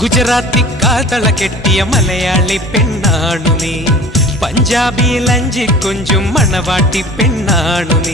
ഗുജറാത്തി കാതള കെട്ടിയ മലയാളി പെണ്ണാണു നീ, പഞ്ചാബി ലഞ്ചി കൊഞ്ചും മണവാട്ടി പെണ്ണാണു നീ.